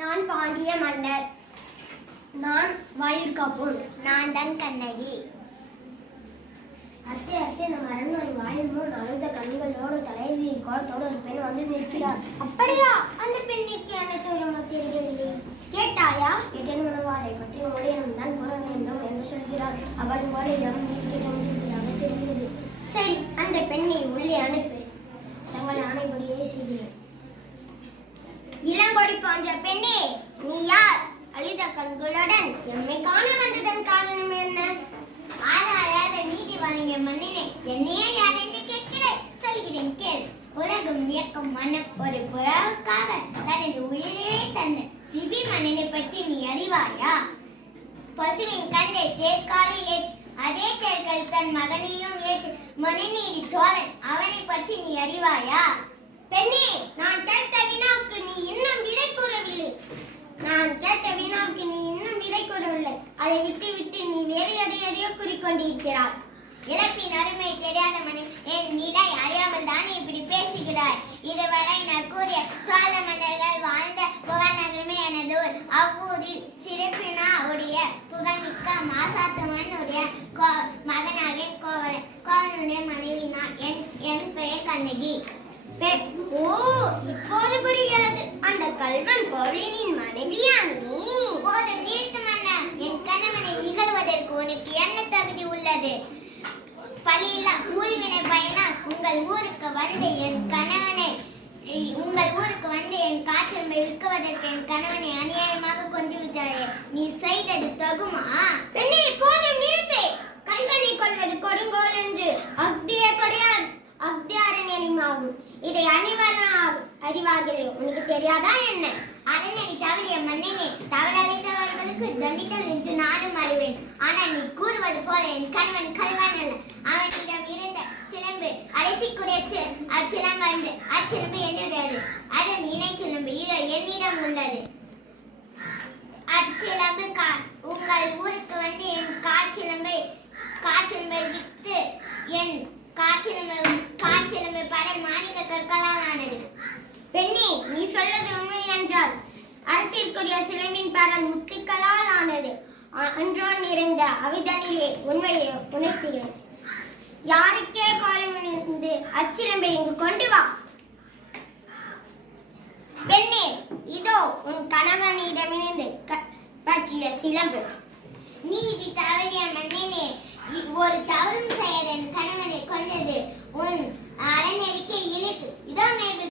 நான் பாண்டிய மன்னர். நான் வாயிற்காப்போன். நான் தான் கண்ணகி. அரசே அரசே, நம் அரண்மனை வாயில் முன் அழுத கண்களோடு தலைவி கோலத்தோடு ஒரு பெண் வந்து நிற்கிறார். அப்படியா? அந்த பெண்ணிற்கு என்ன சொல்ல தெரியவில்லை. கேட்டாயா? கேட்டேன் மனவா, அதை பற்றி உடையனும் தான் கூற வேண்டும் என்று சொல்கிறார். அவள் வாழிடம் நீர்கிடமாக தெரிகிறது. சரி, அந்த பெண்ணை உள்ளே அனுப்பு. தங்கள் ஆணைப்படியே செய்கிறேன். இளங்கொடி போன்ற பெண்ணே, நீ யார்? அழுத கண்களுடன் எம்மை காண வந்ததன் காரணம் என்ன? ஆராயாத நீதி வழங்கிய மன்னனே, என்னையே யார் என்று கேட்கிறேன். சொல்கிறேன் கேள். உலகம் இயக்கும் மனம் ஒரு புறாவுக்காக தனது உயிரையே தந்த சிபி மன்னனை பற்றி நீ அறிவாயா? பசுவின் கண்டை தேர்காலை ஏற்று அதே தேர்கள் தன் மகனையும் ஏற்று மனுநீதி சோழன், அவனை பற்றி நீ அறிவாயா? பெண்ணே, நான் கேட்ட வினாவுக்கு நீ இன்னும் விடை கூறவில்லை. அதை விட்டு நீ வேறு எதையோ கூறிக்கொண்டிருக்கிறாய். இலக்கின் அருமை தெரியாத மன்னன் என் நிலை அறியாமல் தானே இப்படி பேசுகிறாய். இதுவரை நான் கூறிய சோழ மன்னர்கள் வாழ்ந்த புகழ்நகரமே எனது ஊர். அவ்வூரில் சிறப்பினா உடைய புகழ்மிக்க மாசாத்தவனுடைய மகனாக கோவலனுடைய மனைவி நான். என் பெயர் கண்ணகி. ஓ, இப்போது புரிகிறது. அந்த கல்வன் கோவலனின் மனைவியா நீ? போது நிறுத்து மன்னா. என் கணவனை இகழ்வதற்கு உனக்கு என்ன தகுதி உள்ளது? பழியில்லா ஊழ்வினை பயனா உங்கள் ஊருக்கு வந்து என் காற்றம்பை விற்குவதற்கு என் கணவனை அநியாயமாக கொண்டு விட்டாயே. நீ செய்தது தகுமா? பெண்ணே, போதும் நிறுத்து. கல்வனை கொள்வது கொடுங்கோல் என்று அக்தியாரண்யமாகும். இதை அனைவரும் அறிவார்களே, உனக்கு தெரியாதா என்ன? அரணை தவறிய மன்னனே, தவறளித்தவர்களுக்கு தண்டித்தல் என்று நானும் அறிவேன். ஆனால் நீ கூறுவது போல என் கணவன் கல்வன் அல்ல. அவனிடம் இருந்த சிலம்பு அரிசிக்குரிய அச்சிலம்பு என்னுடையது. அதன் இணை சிலம்பு இதோ என்னிடம் உள்ளது. அச்சிலம்பு உங்கள் ஊருக்கு வந்து என் காற்றிலம்பை வித்து என் காற்றிலம்பை பல மாணிக்க கற்களால் ஆனது. பெண்ணே, நீ சொல்வது உண்மை என்றால் அரசிற்குரிய சிலம்பின் பரன் முத்துக்களால் ஆனது. அன்றோ நிறைந்த அவிதனிலே உண்மையை உணர்த்துகிறேன். யாருக்கே காலமிருந்து அச்சிலம்பை இங்கு கொண்டு வா. பெண்ணே, இதோ உன் கணவனிடமிருந்து பற்றிய சிலம்பு. நீதி தவறிய மன்னனே, ஒரு தவறும் செய்ய கணவனை கொண்டது உன் அறநெறிக்கை இழுக்கு. இதோ